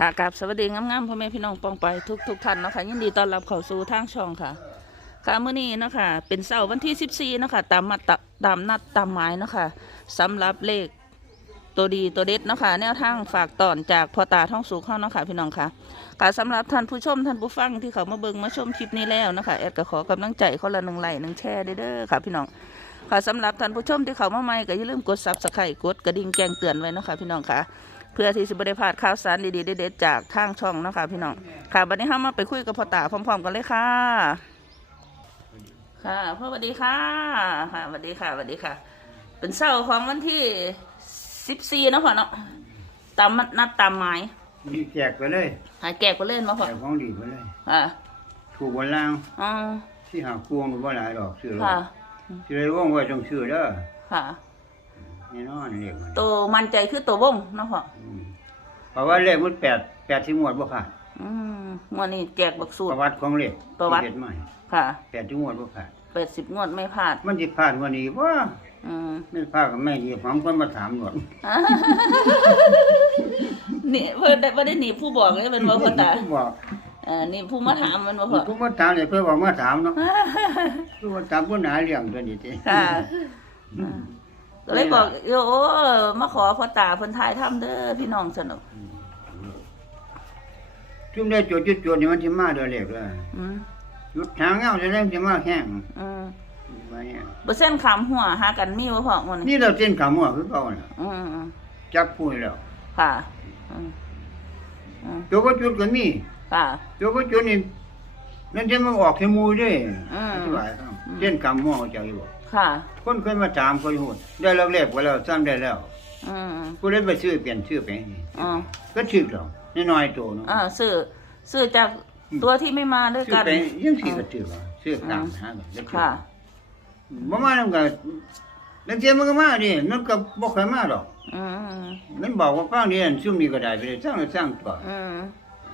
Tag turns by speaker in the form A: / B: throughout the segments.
A: ค่ะกับสวัสดีงามๆพ่อแม่พี่น้องปองไปทุกทุกๆท่านเนาะค่ะยินดีต้อนรับเข้าสู่ทางช่องค่ะ ค่ะมื้อนี้เนาะค่ะเป็นเสาร์วันที่ 14เนาะค่ะตามมาตะตามนัดตามหมายเนาะค่ะสำหรับเลขตัวดีตัวเด็ดเนาะค่ะแนวทางฝากตอนจากพ่อตาท่องสุขเข้าเนาะค่ะพี่น้องค่ะค่ะสำหรับท่านผู้ชมท่านผู้ฟังที่เขามาเบิ่งมาชมคลิปนี้แล้วนะคะแอดก็ขอกำลังใจคนละหนึ่งไลค์หนึ่งแชร์เด้อค่ะพี่น้องค่ะสำหรับท่านผู้ชมที่เขามาใหม่ก็อย่าลืมกดซับสไครต์กดกระดิ่งแจ้งเตือนไว้นะคะพี่น้องค่ะ เพื่อที่จะไม่ได้พลาดข่าวสารดีๆเด็ดๆจากทางช่องเนาะคะพี่น้องค่ะวันนี้เรามาไปคุยกับพ่อตาพร้อม ๆ กันเลยค่ะ ค่ะพ่อสวัสดีค่ะค่ะสวัสดีค่ะสวัสดีค่ะ เป็นเสาร์ของวันที่สิบสี่เนาะพ่อเนาะตามนัดตามหมาย
B: มีแจกไปเลย
A: หายแก่ก็เล่นมา
B: แจ
A: พ่อก
B: ของดีไปเลย
A: อ่า
B: ถูกบนล่าง
A: อ๋อ
B: ที่หาพวงหรือว่าหลายดอกซื้อเลย
A: ค่ะ
B: ซื้อเลยว่องไว้ต้องซื้อเด้อ
A: ค่ะ
B: แน่นอนเรียกมัน
A: ตัวมันใจคือตัววงเนาะพ่อ
B: อืมเพราะว่าเลขมันแปดแปดที่หมวดบ่ขาด
A: อืมงวันนี้แจกบักสู
B: ป
A: ตร
B: ระวัติของเลข
A: ประวัติ
B: ที่เฮ็ดใหม่
A: ค่ะ
B: แปดที่หมวดบ่ขาด
A: แปดสิบงวดไม่พลาด
B: มันสิพลาดกว่านี้ว่า
A: อืม
B: ไม่พลาดก็ไม่ดีผมคนมาถามหนวด
A: นี่เพิ่นได้บ่ได้หนีผู้บอกเลยเป็นว่าพ่อตา
B: ผู้บอก
A: เอ่านี่ผู้มาถามมันว่าพ่อ
B: ผู้มาถามเนี่ยเพื่อบอกมาถามเนาะผู้มาถามผู้หนาเลี้ยงตัวนี้ติ
A: ค่ะอ่า ก็เลยบอกโยโอ้มาขอพ่อตาเพิ่นทายทำเด้อพี่น้องสนุก
B: จุ่มได้จุดจุดจุดนี่มันสิมาเด้อเลขเด้อ
A: อืม
B: จุดทางเงาจะได้สิมาแห้ง
A: อืม
B: ว่าเนี่ย
A: บ่เส้นขามหัวหากันมีบ่พ่อมื้อนี้
B: นี่เราเส้นขาหม้อคือเก่าน่ะ
A: อืมอืม
B: จับพูดแล้ว
A: ค่ะอืมอืม
B: ตัวก็จุดก็มี
A: ค่ะ
B: ตัวก็จุดนี่นั่นจะมันออกที่มูเด้
A: อืม
B: อธิบายครับเส้นขาหม้อเจ้าอยู่บ่
A: ค่ะ
B: คนเคยมาถามคนหูได้แล้วแรกว่าแล้วซ้ำได้แล้ว
A: อืม
B: กูเลยไปซื้อเปลี่ยนชื่อไปนี่
A: อ๋อ
B: ก็ชื่อเราน้อยๆตัวเนาะ
A: อ่าซื้อซื้อจากตัวที่ไม่มาด้วย
B: ชื่อ
A: กัน
B: ไปยังสิก็ชื่อว่าชื่อตามหากันแล้วชื่อ
A: ค่ะ
B: บ่มานำกันแล้วเจ้ามันก็มาดิมันก็บ่เคยมาดอก
A: อืม
B: มันบอกว่าฟังนี่อันซุ่มนี่ก็ได้ไปเลยสร้างแล้วสร้างตัว
A: อืม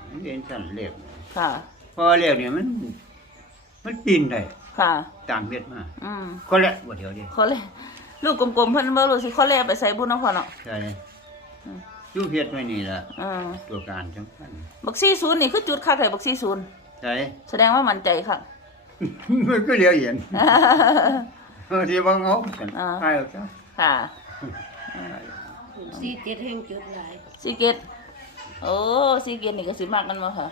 B: มันเป็นสั่นเรียก
A: ค่ะ
B: เพอเรียกเนี่ยมัน มันปีนได้
A: ค่ะ
B: ตามเม็ดมา
A: อืม
B: คนละบ่เดียวดิ
A: เขาเลยลูกกลมๆเพิ่นบ่รู้สิเขาเลยเอาไปใส่บุญเนาะพ่อเนาะ
B: ใช่
A: อืม
B: อยู่เฮ็ดไว้นี่ล่ะ
A: อืม
B: ตัวการสำคัญ
A: บัก40นี่คือจุดคักให้บัก40
B: ใช่
A: แสดงว่ามั่นใจค่ะ
B: มันก็เหลียวเห็นเออที่ว่าเขากัน
A: อ่า
B: ใช่แล้วจ้ะ
A: ค่ะ
C: สี่เจ็ดแห่งจุดหลาย
A: ซีเกตโอ้ซีเกตนี่ก็สิมากกันบ่ค่ะ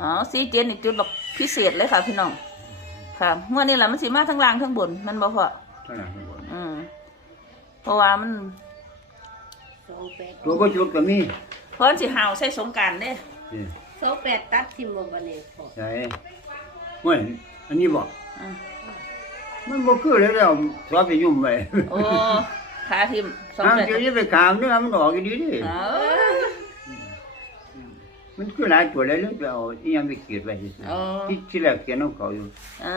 A: อ๋อซีเกตนี่จุดแบบพิเศษเลยค่ะพี่น้อง ค่ะงวดนี้แหละมันสิมาทั้งล่างทั้งบนมันบ่พอ
B: เท่านั้นทั้งหมด
A: อืมเพราะว่ามัน
C: สองแปด
B: ตัวก็จุดก็มี
A: เพราะมันสิหาวใส่สงกรารเด้
B: นี่
C: สองแปดตัดทิมบ่บันนี้พอ
B: ใช่เว้ยอันนี้บอก
A: อืม
B: มันบ่คือแล้วแล้วสอบไปยุ่มไป
A: โอ้ขาทิมสอง
B: ทาง
A: แปด
B: เดี๋ยวนี้ไปขามเนื้อมันออกอยู่ดีดิ
A: อ๋อ
B: มันคือหลายตัวแล้วแล้วเอาอีหยังไปเขียนไว้ซื่อๆที่ที่แรกเขียนของเขาอยู่
A: อ่า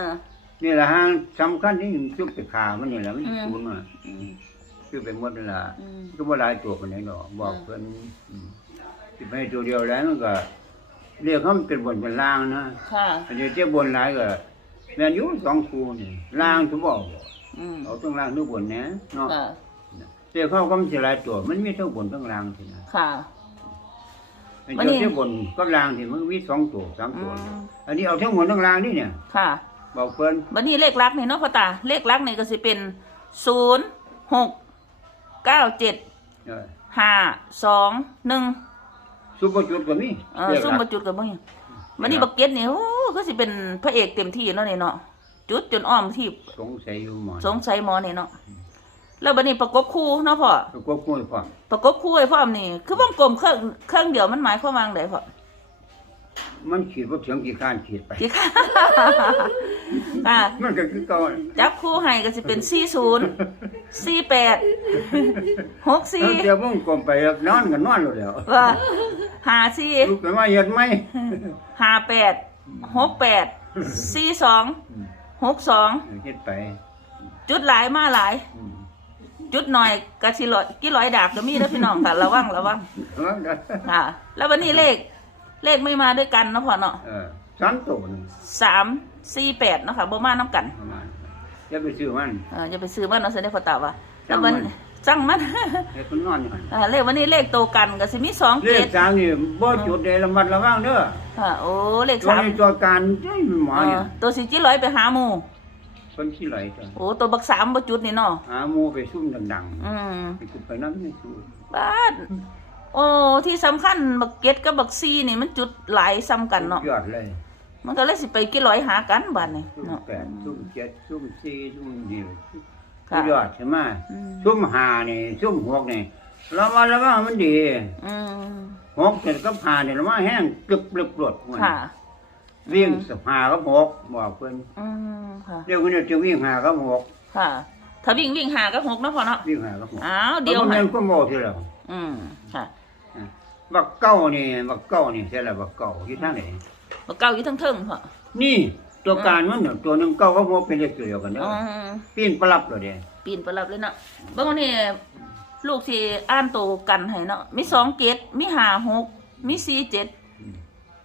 B: นี่แหละฮะสำคัญที่ชุบไปขามันนี่แหละมัน
A: อืม
B: สูงอะ
A: อืม
B: คือไปหมดนั่นล่ะ
A: อืม
B: ก็บ่หลายตัวปานใดดอกบอกเพิ่นอืมสิไปตัวเดียวแล้วมันก็เรียกเขามันเป็นบนเป็นล่างนะ
A: ค่ะ
B: อันนี้เจ้าบนหลายก็แม่นอยู่สองคู่นี่ล่างทุกบ่
A: อืม
B: เอาทั้งล่างทั้งบนนะเนาะ
A: ค่ะ
B: เรียกเขาก็มันสิหลายตัว มันมีทั้งบนทั้งล่างสินะ
A: ค่ะ
B: อัน
A: วันนี้
B: เจ้าเจ้าบนกับล่างที่มันมีสองตัวสาม
A: อื
B: ตัว
A: ม
B: อันนี้เอาทั้งบนทั้งล่างนี่เนี่ย
A: ค่ะ
B: บอกเพิ่น
A: บัดนี้เลขลักษณ์นี่เนาะพ่อตา เลขลักษณ์นี่ก็สิเป็นศูนย์หกเก้าเจ็ด
B: เออ
A: ห้าสองหนึ่ง
B: ซุปเปอร์จุดก็มี
A: เออ
B: เรียก
A: ซุ่ม
B: หลัก
A: มาจุดกับมึงวันนี้บักเก็ตนี่โอ้ก็สิเป็นพระเอกเต็มที่เนาะนี่เนาะจุดจนอ้อมที่
B: สงสัยอยู่หมอน
A: สงสัยหมอนี่เนาะ แล้วบัดนี้ประกบคู่เนาะพ่อ
B: ก็ควบคุมพร้อม
A: ประกบคู่ไอ้พ่อมนี่คือวงกลมเครื่องเครื่องเดียวมันหมายความว่าจั่งใดพ่อ
B: มันขีดบ่เถียงกี่ข้านขีดไป
A: ที่ค่ะอ่า
B: มันก็คือเก่า
A: จับคู่ให้ก็สิเป็นสี่ศูนย์สี่แปดหกสี่
B: เดี๋ยวมึงกลมไปแล้วนอนก็นอนแล้วเดี๋ยว
A: ว่าห้าสี่
B: ลูกไปว่าเฮ็ดไหม
A: ห้าแปดหกแปดสี่สองหกสอง
B: เฮ็ดไป
A: จุดหลายมาหลาย
B: อืม
A: จุดหน่อยกะสิลอยกี่ร้อยดาบก็มีแล้วพี่น้องค่ะระวังระวัง
B: เออเด้อ
A: ค่ะ แล้ววันนี้เลข เลขไม่มาด้วยกันเนาะพ่อเนาะ
B: เออสามตัวนึง
A: สามสี่แปดเนาะค่ะบ่มาน้ำกัน
B: ประมาณอย่าไปซื้อมัน
A: เอออย่าไปซื้อมันเนาะเสด็จพ่อตาว่าแล้ววัน
B: จำมัน
A: จังมัน
B: เด็กมันนอนอยู่หั่น
A: อ่าเลขวันนี้เลขโตวกันก็สิมีสอง
B: เล
A: เจ็
B: ข
A: ด
B: สามนี่บ่จุดใดระมัดระวังเด้อ
A: ค่ะโอ้เลข
B: ตัว
A: สาม
B: นี้ตัวการเอ้ยหมอ
A: เอ
B: เนี่ย
A: อตัวสิจิร้อยไปหาหมู่
B: คนขี้ไหลจ้ะ
A: โอ้ตัวบักสามบ่จุดนี่เนาะ
B: หาหมูไปซุ่มดัง
A: อืม
B: ๆไปจุดไปน้ำนี่สู้
A: บ้านโอ้ที่สำคัญบักเก็ตกับบักซีนี่มันจุดหลายซ้ำกันเนาะ
B: ยอดเลย
A: มันก็เลยสิไปกี่ร้อยหากันบัดนี่
B: ซุ่ม
A: เนาะ
B: แปดซุ่มเจ็ดซุ่มสี่ซุ่มนี่
A: ค่ะ
B: ยอดใช่ไหม
A: อืม
B: ซุ่มห้านี่ซุ่มหกนี่ระมัดระวังมันดี
A: อืม
B: หกเจ็ดกับห้านี่ระมัดแห้งกรึบกรึบปลดมัน
A: ค่ะ
B: วิ่งสห้ากับหกบอกเพิ่น
A: อืมค่ะ
B: เดี๋ยวคนนี้จะวิ่งห้ากับหก
A: ค่ะ ถ้าวิ่งวิ่งหาก็หกเนาะพอเนาะ
B: วิ่งห้ากับหก
A: อ้าวเดี๋ยว
B: มัน
A: ให้
B: ก็โม่ทีแล้ว
A: อืมค่ะ
B: บักเก้านี่บักเก้านี่ใช่ละบักเก้าอยู่ทางไหน
A: บักเก้าอยู่ทั้งเทิงพอ
B: นี่ตัวการมันเนี่ยตัวหนึ่งเก้ากับหกเป็นเลขตัวเดียวกันเด้อ
A: อื
B: อ
A: ม
B: ปีนประลับเลยเด้
A: ปีนประลับเลยเนาะเบิ่งวันนี้ลูกสิอ่านโตกันให้เนาะมีสองเจ็ดมีห้าหกมีสี่เจ็ด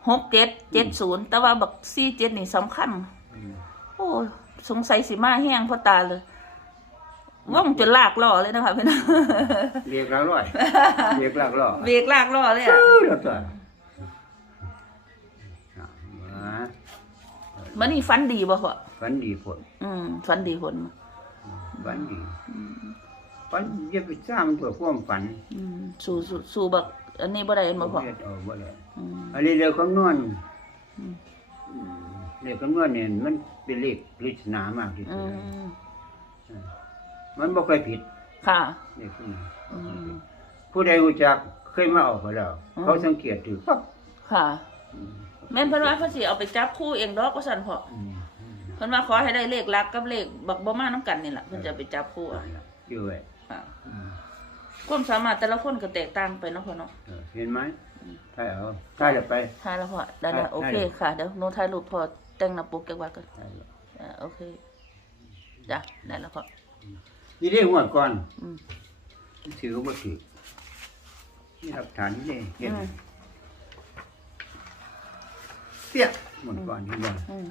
A: หกเจ็ดเจ็ดศูนย์แต่ว่าบักสี่เจ็ดนี่สำคัญ โอ้สงสัยสิมาแห้งเพราะตาเลยว่องจนลากล่อเลยนะคะพี่น้อง
B: เรียกหลักร้อยเรียกหลักร้อย
A: เบรกลากล่อเลยอะ
B: เออเดี๋ยวตัวอ่า
A: มันนี่ฟันดีบ่พ่อ
B: ฝันดีผล
A: อืมฟันดีผล
B: ฝันดีฝันอย่าไปสร้างตัวความฝัน
A: อืมสู้สู้สู้บัก อันนี้บ่ได้เห็นบ่พ่อ
B: เฮ็ดเอาบ่ได้
A: อืม
B: อันนี้เรียกคำนวณ
A: อืม
B: อืมเรียกคำนวณเนี่ยมันเป็นเลขปริศนามากที่
A: อื
B: สุด
A: ม
B: มันบ่เคยผิด
A: ค่ะ
B: เลขพวกนี้
A: อืม
B: ผู้ใดรู้จักเคยมาเอาไปแล้ว
A: อืม
B: เขาสังเกตถือปั๊บ
A: ค่ะแม่นเพิ่นว่าเพิ่นสิเอาไปจับคู่เองดอกว่าซั่นพ่อ
B: อืม
A: เพิ่นว่าขอให้ได้เลขลักกับเลขบักบ่มานํกันนี่ล่ะเพิ่นจะเอาไปจับคู่เอา
B: อยู่ไว้
A: ค่ะ
B: อืม
A: ความสามารถแต่ละคนก็แตกต่างไปเนาะพ่อเนาะ
B: เออเห็นไหมใช่เอาใช่เลยไป
A: ถ่ายแล้วพ่อได้แล้ว
B: ได้
A: โอเค
B: ได้
A: ค่ะเดี๋ยวหนูถ่ายรูปพ่อแต่งหน้าปกเก็บไว้ก่อน
B: ใช่แล้ว
A: อ่าโอเคจ้ะได้แล้วพ่อ
B: นี่ได้หัวดก่อน
A: อืม
B: ถือว่าถือนี่หลักฐานนี่เลยเห็นไหม
A: อืม
B: เปี้ยหมดก่อนเห็นไหม
A: อืม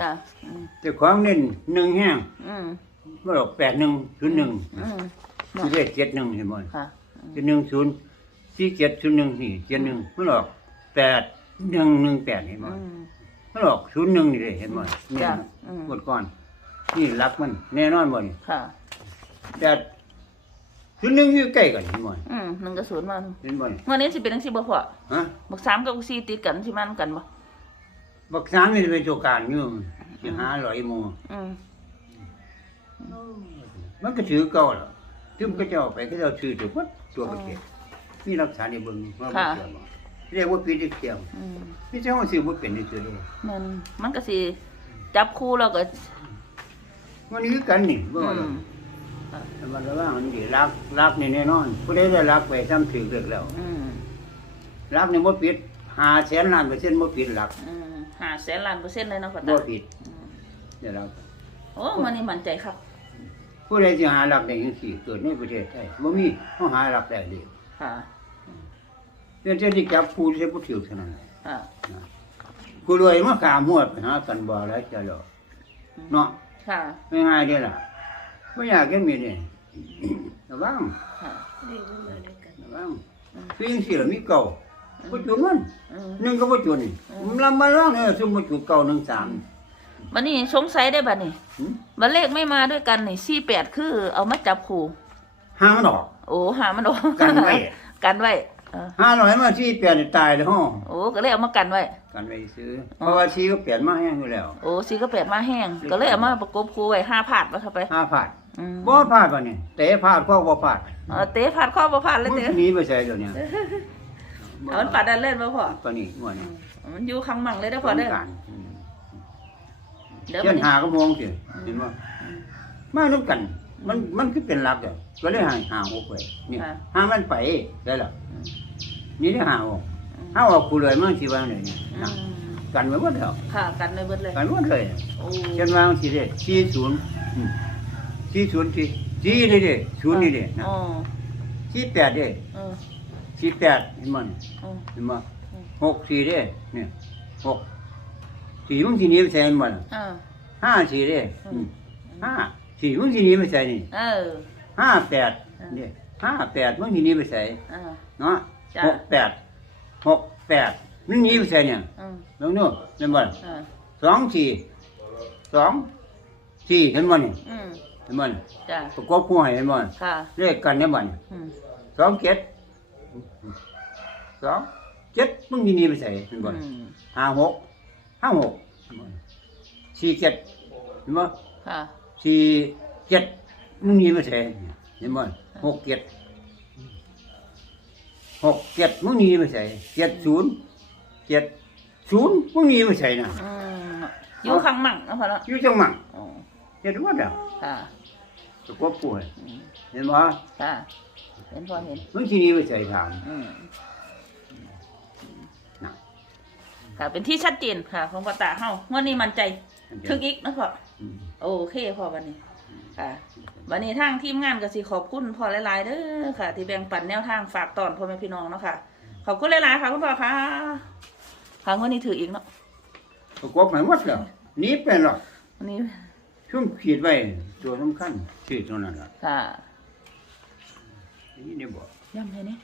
A: จ้ะอืม
B: แต่ของเน้นหนึ่งแห้ง
A: อืม
B: เมื่อหรอกแปดหนึ่งศูนย์หนึ่ง
A: อืม
B: คือเลขเจ็ดหนึ่งเห็นไหม
A: ค่ะอืม
B: เจ็ดหนึ่งศูนย์สี่เจ็ดศูนย์หนึ่งนี่เจ็ดหนึ่งเมื่อหรอกแปดหนึ่งหนึ่งแปดเห็นไหม
A: อืม
B: เมื่อหรอกศูนย์หนึ่งนี่เลยเห็นไหมนี่
A: จ้ะอืม
B: หมดก่อน นี่รักมันแน่นอนบ่นี่
A: ค่ะ
B: แต่ศูนย์หนึ่งอยู่ใกล้กันเห็นไหม
A: อืมหนึ่งกับศูนย์มา
B: เห็นบ่นี่
A: เมื่อนี้สิเป็นจังซี่บ่พ่อ
B: ฮะ
A: บักสามกับบักสี่ติดกันสิมานำกันบ่
B: บักสามนี่เป็นตัวการอยู่สิหาร้อยโมง
A: อืม
B: มันก็ถือเก่าแล้ว ถึงก็จะเอาไปก็จะเอาถือตัววัดตัวประเทศมีรักษาในเบิ่งว่าบ่เกี่ยวบ่เรียกว่าปีที่เกี่ยว
A: อืม
B: นี่เจ้าว่าสิบ่เป็นนี่ตัวเลย
A: มันมันก็สิจับคู่แล้วก็
B: มันคือกันนี่บ่
A: อื
B: ว่าหรอก
A: ม
B: แต่มันระว่างมันดีรักรักนี่แน่นอนผู้ใดได้รักไปซ้ำถือเลิกแล้ว
A: อืม
B: รักนี่บ่ปิด5แสนล้านเปอร์เซ็นต์บ่ปิดรัก
A: อืมห้าแสนล้านเปอร์เซ็นต์เลยเนาะพ่อ
B: บ่
A: ตา
B: ปิด
A: อืม
B: เดี๋ยวเรา
A: โอ้มันนี่มั่นใจครับ
B: ผู้ใดสิหารักได้จังซี่เกิดในประเทศไทยบ่มีเฮาหารักได้เด้
A: ค่ะ
B: เพียงแต่ที่จับผู้ที่บ่ถือเท่านั้น
A: ค่ะ
B: ผู้รวยมาขามหวดไปหากันบ่แล้วจะหรอกเนาะ
A: ค่ะ
B: ไม่ง่ายเด้อล่ะไม่อยากเห็นมีเด้ระวัง
A: ค่ะ
C: เรียกมันมาด้วยกัน
B: ระวังสิ่งที่เรามีเก่าบ่จุดมัน
A: อืม
B: หนึ่งก็บ่จุดนี่มันลำมาแล้วเนี่ยสมมุติจุดเก่าหนึ่งสาม
A: วันนี้สงสัยได้บัดนี้
B: หึ
A: บัดเลขไม่มาด้วยกันนี่สี่แปดคือ เอามาจับคู่
B: ห้ามันออก
A: โอ้หามันออก
B: กันไว้
A: กันไว้เออ
B: ห้าร้อยมาที่เปลี่ยนตายแล้วฮะ
A: โอ้ก็เลยเอามากันไว้
B: กันไปซื้อ เพราะว่าชีก็เปลี่ยนมาให้อยู่แล้ว
A: โอ้สีก็แปดมาแห้ง ก็เลยเอามาประกบคู่ไว้ห้าผาดว่าเข้าไป
B: ห้าพลาด
A: อืม
B: บ่พลาดป่ะนี่เตะพลาดก็บ่พลาด
A: เออเตะผาดข้อบ่ผาดเลย
B: มัน
A: เตะ
B: หนีไปใส่เดี๋ยวนี้
A: เอามันปาดดันเล่นบ่พอ
B: ปานนี้งวดนี้
A: มันอยู่ข้างมั่งเลยเด้อพอเด้อ
B: ต้องการอืม
A: เดี๋ยว
B: เช่
A: วัน
B: น
A: นี้
B: หากระมองสิเห็นบ่มานํกัน มันมันคือเป็นหลักอะก็เลยหาหาออกไปนี่หามันไปได้ล่ะนี่ได้หาออกหาออกกูเลยมันสิว่าไหนนี่
A: อื
B: นะ
A: ม
B: กันไว้หมดแล้ว
A: ค่ะกันในเบิดเลย
B: กันหมดเลย
A: โอ้
B: เช่นว่าสิเด้40อืม40ที่สี่นี่เด้ศูนย์นี่เด้นะ
A: อ๋อ
B: 48เด้
A: เออ
B: 48เห็นบ่นี่
A: เออ
B: เห็นบ่หกสี่เด้เนี่ยหก สี่มันสิหนีไปใส่มันบ่ล่ะ
A: อ่า
B: ห้าสี่เด้
A: อืม
B: ห้าสี่มึงสิหนีไม่ใช่นี่
A: เออ
B: ห้าแปดนี่ห้าแปดมึงทีนี้ไปใส่
A: อ่า
B: เนาะ
A: จ้ะ
B: หกแปดหกแปดมึงหนี้ไปใส่เนี่ย
A: อืม
B: ลองดูเห็นบ่
A: อ่า
B: สองสี่สองสี่เห็นบ่นี่
A: อืม
B: เห็นบ่นี่
A: จ้ะ
B: ประกอบคู่ให้เห็นบ่
A: ค่ะ
B: เลขกันเห็นบ่นี่
A: อืม
B: สองเจ็ดสองเจ็ดมึงทีนี้ไปใส่เห็นบ่
A: อืม
B: ห้าหก ห้าหกเห็นบ่สี่เจ็ดเห็นบ่
A: ค่ะ
B: สี่เจ็ดมึงหนี้ไปใส่เห็นบ่หกเจ็ดหกเจ็ดมึงหนี้ไปใส่เจ็ดศูนย์เจ็ดศูนย์มึงหนี้ไปใส่น่ะ
A: อืมอยู่ข้างมั่งเนาะพ่อเนาะ
B: อยู่จังหวัด
A: อ๋อ
B: เฮ็ดว่าเด้อ
A: ค่ะ
B: ตะกบป่วย
A: อืม
B: เห็นบ่
A: ค่ะ เห็นพ่อเห็น
B: มึงที่นี่ไปใส่ถาม
A: อืม ค่ะ เป็นที่ชัดเจนค่ะของปตาเฮาวันนี้มั่นใจถึงอีกนะพ่อ
B: อืม
A: โอเคพอวันนี้ค่ะวันนี้ทางทีมงานก็สิขอบคุณพ่อหลายๆเด้อค่ะ ที่แบ่งปันแนวทางฝากตอนพ่อแม่พี่น้องเนาะค่ะขอบคุณหลายๆค่ะคุณพ่อค่ะค่ะวันนี้ถืออีกเนาะ
B: ตะกบให้หมดแล้วหนีไปหรอก
A: วันนี้
B: ชุ่มขีดไว้ตัวสำคัญชื่อตัวนั้นล่ะ
A: ค่ะ
B: นี่ได้บ่
A: ย่ำเลยนี่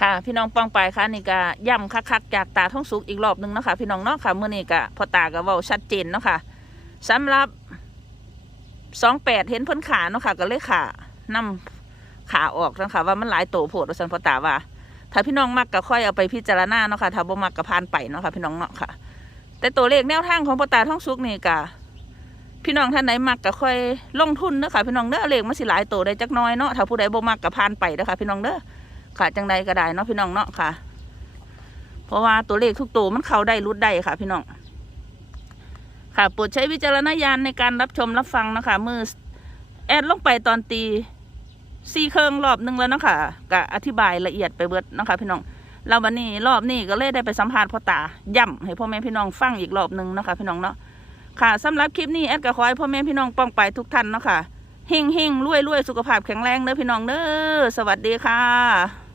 A: ค่ะ พี่น้องป้องไปค่ะนี่ก็ย่ำคักๆจากตาท้องสุกอีกรอบหนึ่งเนาะค่ะพี่น้องเนาะค่ะเมื่อนี้ก็พอตาก็เว้าชัดเจนเนาะค่ะสำหรับสองแปดเห็นเพ้นขาเนาะค่ะ ก็เลยขานํขาออกนะคะว่ามันหลายโตโผดว่าสันพอตาว่า ถ้าพี่น้องมักก็ค่อยเอาไปพิจารณาเนาะค่ะถ้าบ่มักก็ผ่านไปเนาะค่ะพี่น้องเนาะค่ะ แต่ตัวเลขแนวทางของพอตาท้องสุกนี่ก็พี่น้องท่านไหนมักก็ค่อยลงทุนเนาะค่ะพี่น้องเด้อเลขมันสิหลายโตได้จักน้อยเนาะถ้าผู้ใดบ่มักก็ผ่านไปเด้อค่ะพี่น้องเด้อ ค่ะจังใดก็ได้เนาะพี่น้องเนาะค่ะ เพราะว่าตัวเลขทุกตัวมันเข้าได้รุดได้ค่ะ พี่น้องค่ะโปรดใช้วิจารณญาณในการรับชมรับฟังนะคะมือแอดลงไปตอนตีสี่เครื่องรอบหนึงแล้วนะคะก็อธิบายละเอียดไปเบิดนะคะพี่น้องเราวันนี้รอบนี้ก็เลยได้ไปสัมภาษณ์พ่อตาย่ำให้พ่อแม่พี่น้องฟังอีกรอบหนึงนะคะพี่น้องเนาะค่ะสำหรับคลิปนี้แอดก็ขอให้พ่อแม่พี่น้องป้องไปทุกท่านเนาะค่ะ เฮงเฮงรวยรวยสุขภาพแข็งแรงเด้อพี่น้องเด้อสวัสดีค่ะ